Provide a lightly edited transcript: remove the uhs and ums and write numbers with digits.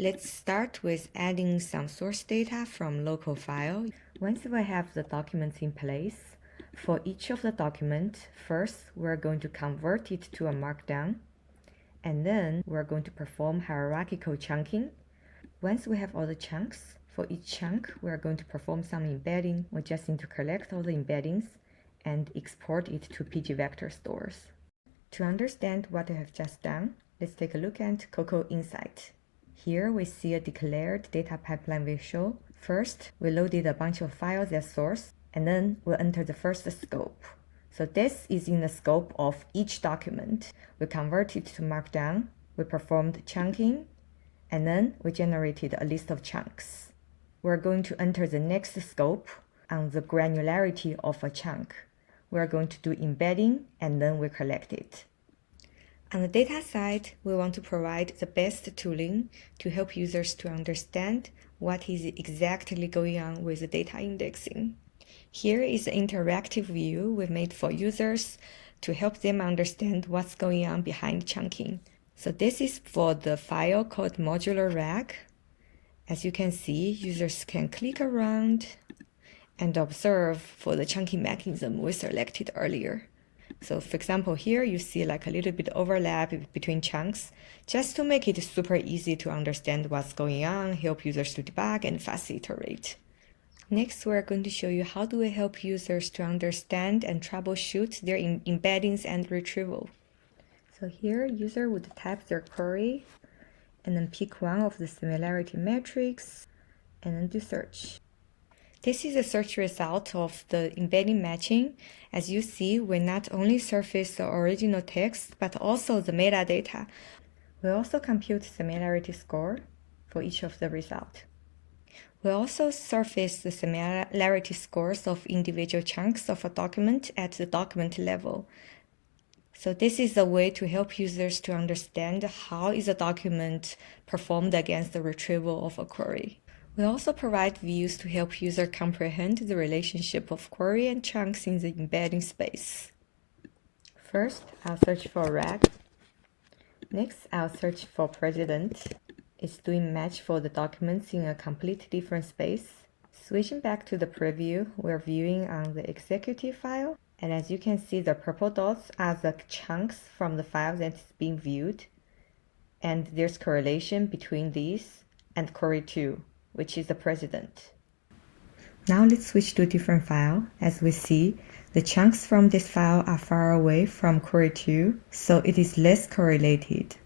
Let's start with adding some source data from local file. Once we have the documents in place, for each of the documents, first we're going to convert it to a markdown, and then we're going to perform hierarchical chunking. Once we have all the chunks, for each chunk, we're going to perform some embedding. We just need to collect all the embeddings and export it to pgvector stores. To understand what I have just done, let's take a look at CocoInsight. Here we see a declared data pipeline visual. First, we loaded a bunch of files as source, and then we enter the first scope. So this is in the scope of each document. We convert it to markdown, we performed chunking, and then we generated a list of chunks. We're going to enter the next scope on the granularity of a chunk. We're going to do embedding, and then we collect it. On the data side, we want to provide the best tooling to help users to understand what is exactly going on with the data indexing. Here is the interactive view we made for users to help them understand what's going on behind chunking. So this is for the file called modular rag. As you can see, users can click around and observe for the chunking mechanism we selected earlier. So for example, here you see like a little bit overlap between chunks, just to make it super easy to understand what's going on, help users to debug and fast iterate. Next, we're going to show you how do we help users to understand and troubleshoot their embeddings and retrieval. So here, user would type their query and then pick one of the similarity metrics and then do search. This is a search result of the embedding matching. As you see, we not only surface the original text, but also the metadata. We also compute similarity score for each of the results. We also surface the similarity scores of individual chunks of a document at the document level. So this is a way to help users to understand how is a document performed against the retrieval of a query. We also provide views to help users comprehend the relationship of query and chunks in the embedding space. First, I'll search for rag. Next, I'll search for president. It's doing match for the documents in a complete different space. Switching back to the preview, we're viewing on the executive file. And as you can see, the purple dots are the chunks from the file that's being viewed. And there's correlation between these and query 2, which is the president. Now let's switch to a different file. As we see, the chunks from this file are far away from query 2, so it is less correlated.